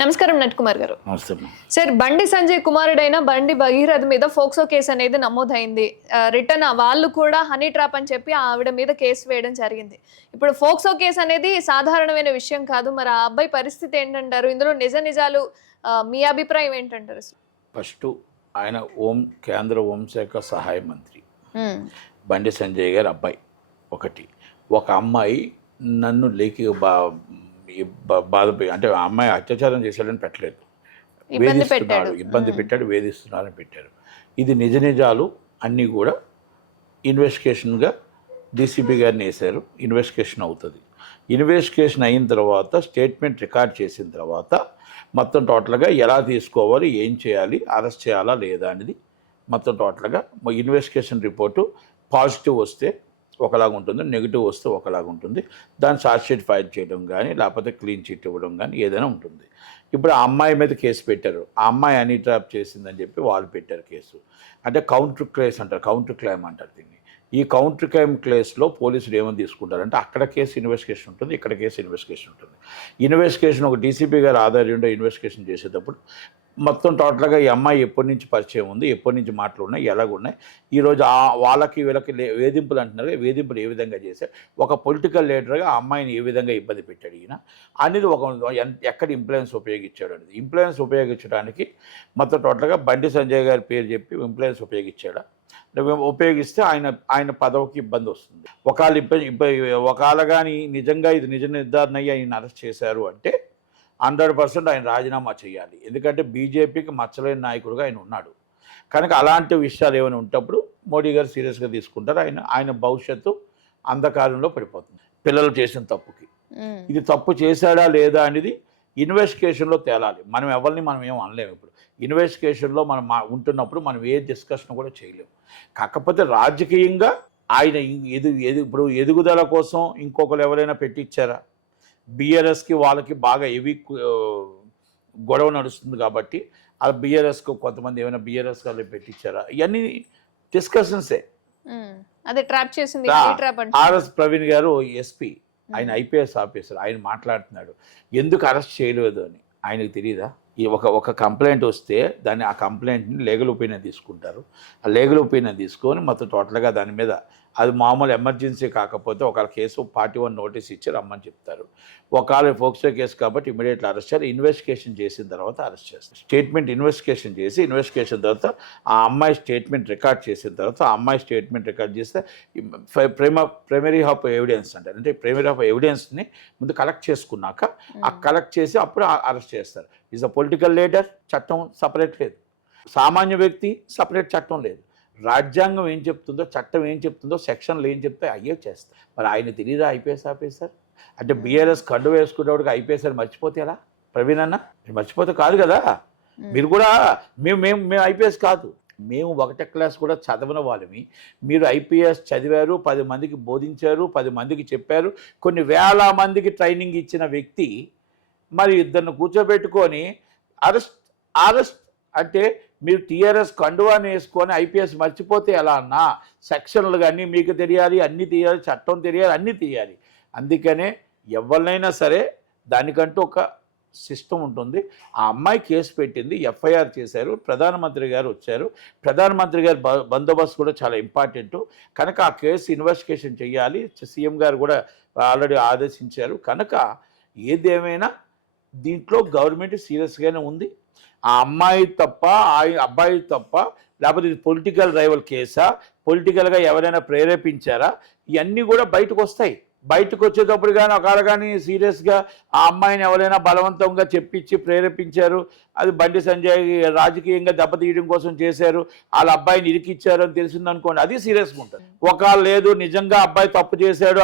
నమస్కారం నట్ కుమార్ గారు. నమస్తే. సార్, బండి సంజయ్ కుమారుడైన బండి భగీరథ్ మీద ఫోక్సో కేసు అనేది నమోదైంది. రిటర్న్ వాళ్ళు కూడా హనీ ట్రాప్ అని చెప్పి ఆవిడ మీద కేసు వేయడం జరిగింది. ఇప్పుడు ఫోక్సో కేసు అనేది సాధారణమైన విషయం కాదు. మరి ఆ అబ్బాయి పరిస్థితి ఏంటంటారు? ఇందులో నిజాలు మీ అభిప్రాయం ఏంటంటారు? ఫస్ట్ ఆయన కేంద్ర హోంశాఖ సహాయ మంత్రి బండి సంజయ్ గారి అబ్బాయి. ఒక అమ్మాయి నన్ను లేకి బాధపడి, అంటే ఆ అమ్మాయి అత్యాచారం చేశాడని పెట్టలేదు, వేధిస్తున్నాడు, ఇబ్బంది పెట్టాడు, వేధిస్తున్నారని పెట్టారు. ఇది నిజాలు అన్నీ కూడా ఇన్వెస్టిగేషన్గా డీసీపీ గారిని వేశారు. ఇన్వెస్టిగేషన్ అవుతుంది. ఇన్వెస్టిగేషన్ అయిన తర్వాత స్టేట్మెంట్ రికార్డ్ చేసిన తర్వాత మొత్తం టోటల్గా ఎలా తీసుకోవాలి, ఏం చేయాలి, అరెస్ట్ చేయాలా లేదా అనేది మొత్తం టోటల్గా ఇన్వెస్టిగేషన్ రిపోర్టు పాజిటివ్ వస్తే ఒకలాగా ఉంటుంది, నెగిటివ్ వస్తే ఒకలాగా ఉంటుంది. దాన్ని ఛార్జ్ షీట్ ఫైల్ చేయడం కానీ లేకపోతే క్లీన్ చిట్ ఇవ్వడం కానీ ఏదైనా ఉంటుంది. ఇప్పుడు ఆ అమ్మాయి మీద కేసు పెట్టారు. ఆ అమ్మాయి హనీ ట్రాప్ చేసిందని చెప్పి వాళ్ళు పెట్టారు కేసు. అంటే కౌంటర్ కేసు అంటారు, కౌంటర్ క్లైమ్ అంటారు దీన్ని. ఈ కౌంటర్ క్లైమ్ కేసులో పోలీసులు ఏమని తీసుకుంటారంటే అక్కడ కేసు ఇన్వెస్టిగేషన్ ఉంటుంది, ఇక్కడ కేసు ఇన్వెస్టిగేషన్ ఉంటుంది. ఇన్వెస్టిగేషన్ ఒక డీసీపీ గారు ఆధ్వర్యంలో ఇన్వెస్టిగేషన్ చేసేటప్పుడు మొత్తం టోటల్గా ఈ అమ్మాయి ఎప్పటి నుంచి పరిచయం ఉంది, ఎప్పటి నుంచి మాటలు ఉన్నాయి, ఎలాగున్నాయి, ఈరోజు వాళ్ళకి వీళ్ళకి వేధింపులు అంటున్నారు, వేధింపులు ఏ విధంగా చేశారు, ఒక పొలిటికల్ లీడర్గా ఆ అమ్మాయిని ఏ విధంగా ఇబ్బంది పెట్టాడు ఈయన అనేది ఎక్కడ ఇన్ఫ్లుయెన్స్ ఉపయోగించాడు అనేది. ఇన్ఫ్లుయెన్స్ ఉపయోగించడానికి మొత్తం టోటల్గా బండి సంజయ్ గారి పేరు చెప్పి ఇన్ఫ్లుయెన్స్ ఉపయోగించాడా, ఉపయోగిస్తే ఆయన పదవికి ఇబ్బంది వస్తుంది. ఒకవేళ కానీ నిజంగా ఇది నిజ నిర్ధారణ అయ్యి ఆయన అరెస్ట్ చేశారు అంటే 100% ఆయన రాజీనామా చేయాలి. ఎందుకంటే బీజేపీకి మచ్చలేని నాయకుడుగా ఆయన ఉన్నాడు కనుక అలాంటి విషయాలు ఏమైనా ఉంటప్పుడు మోడీ గారు సీరియస్గా తీసుకుంటారు. ఆయన భవిష్యత్తు అంధకారంలో పడిపోతుంది పిల్లలు చేసిన తప్పుకి. ఇది తప్పు చేశాడా లేదా అనేది ఇన్వెస్టిగేషన్లో తేలాలి. మనం ఏం అనలేము. ఇప్పుడు ఇన్వెస్టిగేషన్లో మనం ఉంటున్నప్పుడు మనం ఏ డిస్కషన్ కూడా చేయలేము. కాకపోతే రాజకీయంగా ఆయన ఇప్పుడు ఎదుగుదల కోసం ఇంకొకరు ఎవరైనా పెట్టించారా, బీఆర్ఎస్కి వాళ్ళకి బాగా హెవీ గొడవ నడుస్తుంది కాబట్టి ఆ బీఆర్ఎస్కు కొంతమంది ఏమైనా బీఆర్ఎస్ గారు పెట్టించారా, ఇవన్నీ డిస్కషన్సే. అదే ట్రాప్ చేసింది ఆర్ఎస్ ప్రవీణ్ గారు ఎస్పీ, ఆయన ఐపీఎస్ ఆఫీసర్, ఆయన మాట్లాడుతున్నాడు ఎందుకు అరెస్ట్ చేయలేదు అని. ఆయనకు తెలియదా? ఈ ఒక కంప్లైంట్ వస్తే ఆ కంప్లైంట్ని లీగల్ ఒపీనియన్ తీసుకుంటారు. ఆ లీగల్ ఒపీనియన్ తీసుకొని మొత్తం టోటల్గా దాని మీద అది మామూలు ఎమర్జెన్సీ కాకపోతే ఒకవేళ కేసు పార్టీ 1 నోటీస్ ఇచ్చి రమ్మని చెప్తారు. ఒకవేళ ఫోక్సో కేసు కాబట్టి ఇమీడియట్లీ అరెస్ట్ చేయాలి. ఇన్వెస్టిగేషన్ చేసిన తర్వాత అరెస్ట్ చేస్తారు. స్టేట్మెంట్ ఇన్వెస్టిగేషన్ చేసి ఇన్వెస్టిగేషన్ తర్వాత ఆ అమ్మాయి స్టేట్మెంట్ రికార్డ్ చేసిన తర్వాత ఆ అమ్మాయి స్టేట్మెంట్ రికార్డ్ చేస్తే ప్రైమరీ ఆఫ్ ఎవిడెన్స్ అంటారు. అంటే ప్రైమరీ ఆఫ్ ఎవిడెన్స్ని ముందు కలెక్ట్ చేసుకున్నాక ఆ కలెక్ట్ చేసి అప్పుడు అరెస్ట్ చేస్తారు. ఈజ్ అ పొలిటికల్ లీడర్, చట్టం సపరేట్ లేదు. సామాన్య వ్యక్తి సపరేట్ చట్టం లేదు. రాజ్యాంగం ఏం చెప్తుందో, చట్టం ఏం చెప్తుందో, సెక్షన్లు ఏం చెప్తే అయ్యే చేస్తారు. మరి ఆయన తెలియదా ఐపీఎస్ ఆఫీసర్ అంటే? బీఆర్ఎస్ కండు వేసుకునేవాడికి ఐపీఎస్ అని మర్చిపోతే ఎలా ప్రవీణ్ అన్న? మీరు మర్చిపోతే కాదు కదా. మీరు కూడా మేము ఐపీఎస్ కాదు, మేము 1వ క్లాస్ కూడా చదవని వాళ్ళమి. మీరు ఐపీఎస్ చదివారు, 10 మందికి బోధించారు, 10 మందికి చెప్పారు, కొన్ని వేల మందికి ట్రైనింగ్ ఇచ్చిన వ్యక్తి మరి ఇద్దరిని కూర్చోబెట్టుకొని అరెస్ట్ అంటే మీరు టీఆర్ఎస్ కండువాని వేసుకొని ఐపీఎస్ మర్చిపోతే ఎలా అన్నా? సెక్షన్లు కానీ మీకు తెలియాలి, అన్నీ తెలియాలి, చట్టం తెలియాలి, అన్నీ తెలియాలి. అందుకనే ఎవరినైనా సరే దానికంటూ ఒక సిస్టమ్ ఉంటుంది. ఆ అమ్మాయి కేసు పెట్టింది, ఎఫ్ఐఆర్ చేశారు, ప్రధానమంత్రి గారు వచ్చారు. ప్రధానమంత్రి గారి బందోబస్తు కూడా చాలా ఇంపార్టెంట్ కనుక ఆ కేసు ఇన్వెస్టిగేషన్ చేయాలి. సీఎం గారు కూడా ఆల్రెడీ ఆదేశించారు కనుక ఏదేమైనా దీంట్లో గవర్నమెంట్ సీరియస్గానే ఉంది. ఆ అమ్మాయి తప్ప, ఆ అబ్బాయి తప్ప, లేకపోతే ఇది పొలిటికల్ రైవల్ కేసా, పొలిటికల్గా ఎవరైనా ప్రేరేపించారా, ఇవన్నీ కూడా బయటకు వస్తాయి. బయటకు వచ్చేటప్పుడు కానీ ఒకవేళ కానీ సీరియస్గా ఆ అమ్మాయిని ఎవరైనా బలవంతంగా చెప్పించి ప్రేరేపించారు, అది బండి సంజయ్ రాజకీయంగా దెబ్బతీయడం కోసం చేశారు, వాళ్ళ అబ్బాయిని ఇరికిచ్చారు అని తెలిసిందనుకోండి, అది సీరియస్గా ఉంటుంది. ఒకవేళ లేదు నిజంగా అబ్బాయి తప్పు చేశాడు,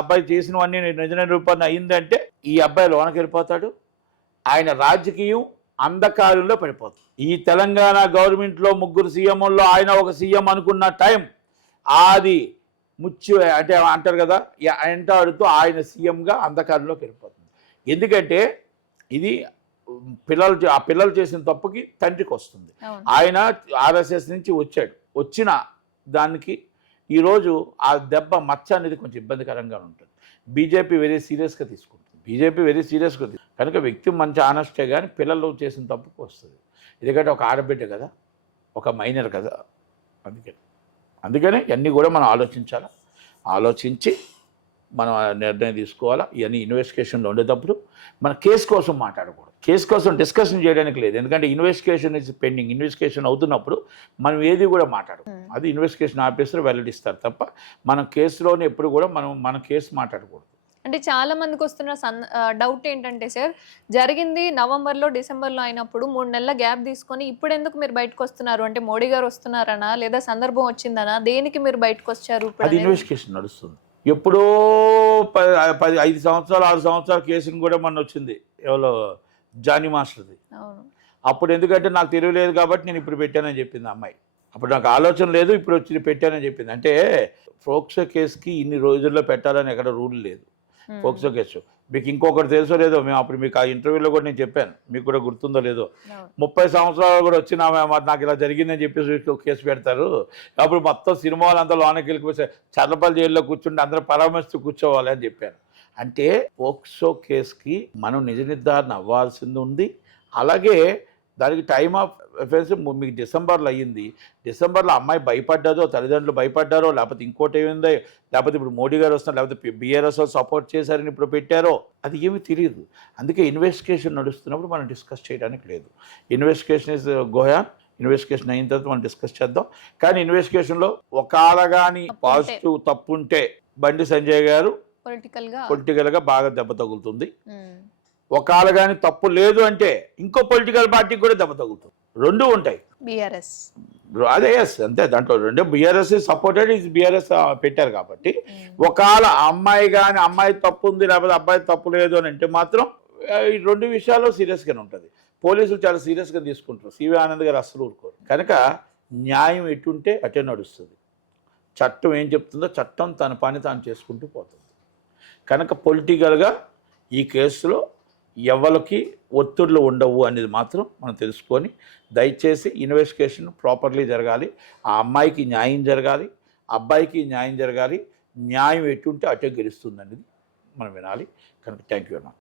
అబ్బాయి చేసినవన్నీ నిజ నిరూపణ అయిందంటే ఈ అబ్బాయి లోనకి వెళ్ళిపోతాడు. ఆయన రాజకీయం అంధకారంలో పడిపోతుంది. ఈ తెలంగాణ గవర్నమెంట్లో 3 సీఎంల్లో ఆయన ఒక సీఎం అనుకున్న టైం అది అంటే అంటారు కదా, ఎంటాడుతూ ఆయన సీఎంగా అంధకారంలోకి వెళ్ళిపోతుంది. ఎందుకంటే ఇది పిల్లలు చేసిన తప్పుకి తండ్రికి వస్తుంది. ఆయన ఆర్ఎస్ఎస్ నుంచి వచ్చిన దానికి ఈరోజు ఆ దెబ్బ మచ్చ అనేది కొంచెం ఇబ్బందికరంగా ఉంటుంది. బీజేపీ వెరీ సీరియస్గా తీసుకుంటుంది. కనుక వ్యక్తి మంచి ఆనెస్టే కానీ పిల్లలు చేసిన తప్పుకు వస్తుంది. ఎందుకంటే ఒక ఆడబిడ్డ కదా, ఒక మైనర్ కదా, అందుకనే ఇవన్నీ కూడా మనం ఆలోచించాలి. ఆలోచించి మనం ఆ నిర్ణయం తీసుకోవాలా. ఇవన్నీ ఇన్వెస్టిగేషన్లో ఉండేటప్పుడు మన కేసు కోసం మాట్లాడకూడదు, కేసు కోసం డిస్కషన్ చేయడానికి లేదు. ఎందుకంటే ఇన్వెస్టిగేషన్ ఇస్ పెండింగ్, ఇన్వెస్టిగేషన్ అవుతున్నప్పుడు మనం ఏది కూడా మాట్లాడకూడదు. అది ఇన్వెస్టిగేషన్ ఆఫీసర్ వెల్లడిస్తారు తప్ప మనం కేసులోనే ఎప్పుడు కూడా మన కేసు మాట్లాడకూడదు. అంటే చాలా మందికి వస్తున్న డౌట్ ఏంటంటే సార్, జరిగింది నవంబర్లో డిసెంబర్లో అయినప్పుడు 3 నెలల గ్యాప్ తీసుకొని ఇప్పుడు ఎందుకు మీరు బయటకు వస్తున్నారు అంటే మోడీ గారు వస్తున్నారనా లేదా సందర్భం వచ్చిందనా, దేనికి మీరు బయటకు వచ్చారు? అది ఇన్వెస్టిగేషన్ నడుస్తుంది. ఎప్పుడో 5 సంవత్సరాలు 6 సంవత్సరాల కేసుని కూడా మొన్న వచ్చింది ఎవరో జానీ మాస్టర్ది. అప్పుడు ఎందుకంటే నాకు తెలియలేదు కాబట్టి నేను ఇప్పుడు పెట్టానని చెప్పింది అమ్మాయి. అప్పుడు నాకు ఆలోచన లేదు, ఇప్పుడు వచ్చి పెట్టానని చెప్పింది. అంటే ఫోక్సో కేసుకి ఇన్ని రోజుల్లో పెట్టాలని ఎక్కడ రూల్ లేదు. ఫోక్సో కేసు మీకు ఇంకొకటి తెలుసో లేదో, మేము అప్పుడు మీకు ఆ ఇంటర్వ్యూలో కూడా నేను చెప్పాను, మీకు కూడా గుర్తుందో లేదో, 30 సంవత్సరాలు కూడా వచ్చినా నాకు ఇలా జరిగిందని చెప్పేసి కేసు పెడతారు. అప్పుడు మొత్తం సినిమా వాళ్ళంతా లోనకి వెళ్ళిపోయి చర్లపల్లి జైల్లో కూర్చుంటే అందరూ పరామర్శిస్తూ కూర్చోవాలి అని చెప్పాను. అంటే ఫోక్సో కేసుకి మనం నిజ నిర్ధారణ అవ్వాల్సింది ఉంది. అలాగే దానికి టైమ్ ఆఫ్ అఫెన్స్ మీకు డిసెంబర్లో అయ్యింది. డిసెంబర్లో అమ్మాయి భయపడ్డారో, తల్లిదండ్రులు భయపడ్డారో, లేకపోతే ఇంకోటి ఏమైందో, లేకపోతే ఇప్పుడు మోడీ గారు వస్తున్నారు, లేకపోతే బీఆర్ఎస్ సపోర్ట్ చేశారని ఇప్పుడు పెట్టారో, అది ఏమీ తెలియదు. అందుకే ఇన్వెస్టిగేషన్ నడుస్తున్నప్పుడు మనం డిస్కస్ చేయడానికి లేదు. Investigation is గోయాన్. ఇన్వెస్టిగేషన్ అయిన తర్వాత మనం డిస్కస్ చేద్దాం. కానీ ఇన్వెస్టిగేషన్లో ఒకవేళ కానీ పాజిటివ్ తప్పు ఉంటే బండి సంజయ్ గారు పొలిటికల్గా బాగా దెబ్బ తగులుతుంది. ఒకవేళ కానీ తప్పు లేదు అంటే ఇంకో పొలిటికల్ పార్టీకి కూడా దెబ్బ తగులుతుంది. రెండు ఉంటాయి. బీఆర్ఎస్ అదే ఎస్ అంతే, దాంట్లో రెండు బీఆర్ఎస్ సపోర్టెడ్ ఇస్ బీఆర్ఎస్ పెట్టారు కాబట్టి ఒకవేళ అమ్మాయి తప్పు ఉంది లేకపోతే అబ్బాయి తప్పు లేదు అని అంటే మాత్రం ఈ రెండు విషయాల్లో సీరియస్గానే ఉంటుంది. పోలీసులు చాలా సీరియస్గా తీసుకుంటారు. సివి ఆనంద్ గారు అస్సలు ఊరుకోరు. కనుక న్యాయం ఎటుంటే అటే నడుస్తుంది. చట్టం ఏం చెప్తుందో చట్టం తన పని తాను చేసుకుంటూ పోతుంది. కనుక పొలిటికల్గా ఈ కేసులో ఎవరికి ఒత్తిడులు ఉండవు అనేది మాత్రం మనం తెలుసుకొని దయచేసి ఇన్వెస్టిగేషన్ ప్రాపర్లీ జరగాలి. ఆ అమ్మాయికి న్యాయం జరగాలి, అబ్బాయికి న్యాయం జరగాలి. న్యాయం ఎటుంటే అటే గెలుస్తుంది అనేది మనం వినాలి. కనుక థ్యాంక్ యూ అన్న.